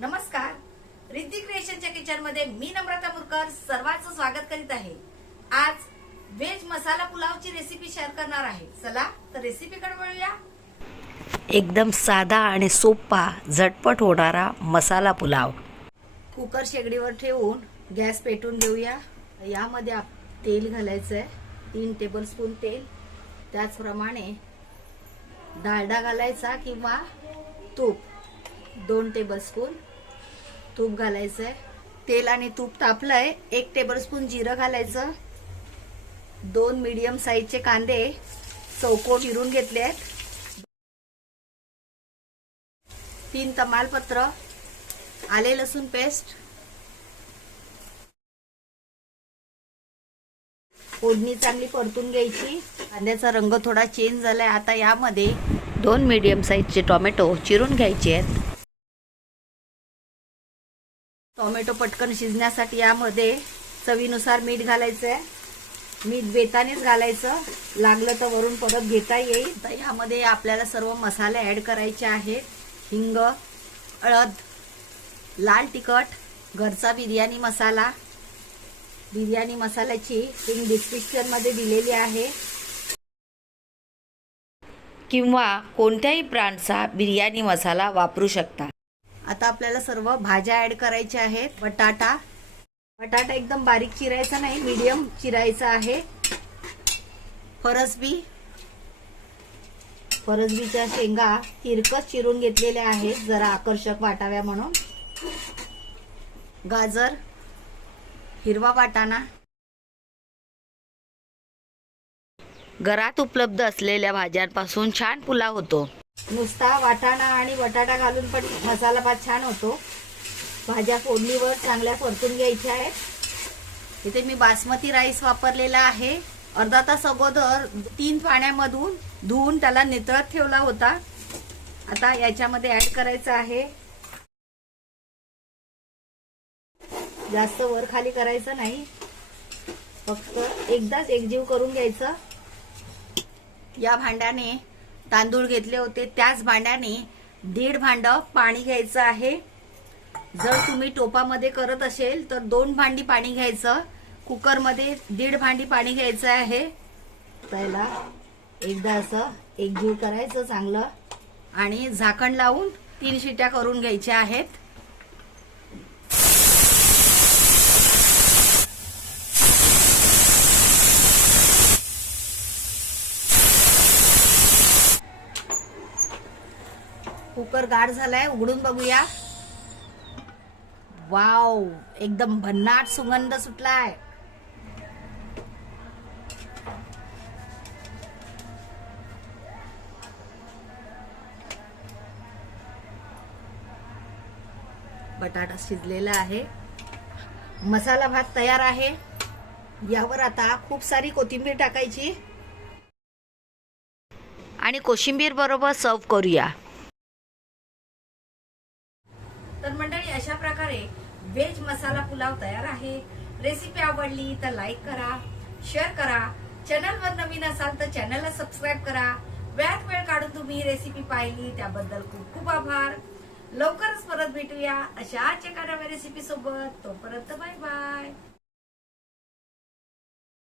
नमस्कार. रिद्धी क्रिएशनच्या किचनमध्ये मी नम्रता मुरकर सर्वांचं स्वागत करीत आहे. आज व्हेज मसाला पुलावची रेसिपी शेअर करणार आहे. चला तर रेसिपीकडे वळूया. एकदम साधा आणि सोपा झटपट होणारा मसाला पुलाव. कुकर शेगडीवर ठेवून गॅस पेटून घेऊया. यामध्ये आप- तेल घालायचं आहे तीन टेबलस्पून तेल. त्याचप्रमाणे डालडा घालायचा किंवा तूप. दोन टेबलस्पून तूप घालायचं आहे तेल आणि तूप तापलंय. एक टेबलस्पून जिरं घालायचं. दोन मीडियम साईजचे कांदे चौकोन चिरून घेतले आहेत तीन तमालपत्र आले लसूण पेस्ट फोडणी चांगली परतून घ्यायची. कांद्याचा रंग थोडा चेंज झालाय. आता यामध्ये दोन मीडियम साईजचे टोमॅटो चिरून घ्यायचे आहेत. टोमॅटो पटकन शिजण्यासाठी यामध्ये चवीनुसार मीठ घालायचं आहे मीठ बेतानेच घालायचं. लागलं तर वरून परत घेता येईल. तर यामध्ये आपल्याला सर्व मसाले ॲड करायचे आहेत. हिंग हळद लाल तिखट घरचा बिर्याणी मसाला. बिर्याणी मसाल्याची लिंक डिस्क्रिप्शनमध्ये दिलेली आहे. किंवा कोणत्याही ब्रँडचा बिर्याणी मसाला वापरू शकता. आता आपल्याला सर्व भाज्या ऍड करायच्या आहेत. बटाटा. बटाटा एकदम बारीक चिरायचा नाही मीडियम चिरायचा आहे. फरसबी. फरसबीच्या शेंगा तिरकस चिरून घेतलेल्या आहेत जरा आकर्षक वाटाव्या म्हणून. गाजर. हिरवा वाटाणा. घरात उपलब्ध असलेल्या भाज्यांपासून छान पुलाव होतो. नुसता वाटाणा आणि बटाटा घालून पण मसाला भात छान होतो. भाज्या फोडणीवर चांगल्या परतून घ्यायच्या आहेत. इथे मी बासमती राईस वापरलेला आहे. अर्धा तास अगोदर तीन पाण्यामधून धुवून त्याला नितळत ठेवला होता. आता याच्यामध्ये ऍड करायचं आहे. जास्त वर खाली करायचं नाही. फक्त एकदाच एकजीव करून घ्यायचं. या भांड्याने तांदूळ घेतले होते. त्याच भांड्याने दीड भांड पाणी घ्यायचं आहे. जर तुम्ही टोपामध्ये करत असेल तर दोन भांडी पाणी घ्यायचं. कुकरमध्ये दीड भांडी पाणी घ्यायचं आहे. त्याला एकदा असं एकजीव करायचं चांगलं. आणि झाकण लावून तीन शिट्या करून घ्यायच्या आहेत. कुकर गाढ झालाय उघडून बघूया. वाव एकदम भन्नाट सुगंध सुटलाय. बटाटा शिजलेला आहे. मसाला भात तयार आहे. यावर आता खूप सारी कोथिंबीर टाकायची. आणि कोशिंबीर बरोबर सर्व करूया. तर मंडळी अशा प्रकारे व्हेज मसाला पुलाव तयार आहे. रेसिपी आवडली तर लाईक करा शेअर करा. चॅनलवर नवीन असाल तर चॅनलला सबस्क्राईब करा. वेळात वेळ काढून तुम्ही रेसिपी पाहिली त्याबद्दल खूप खूप आभार. लवकरच परत भेटूया अशाच एका नव्या रेसिपी सोबत. तोपर्यंत बाय बाय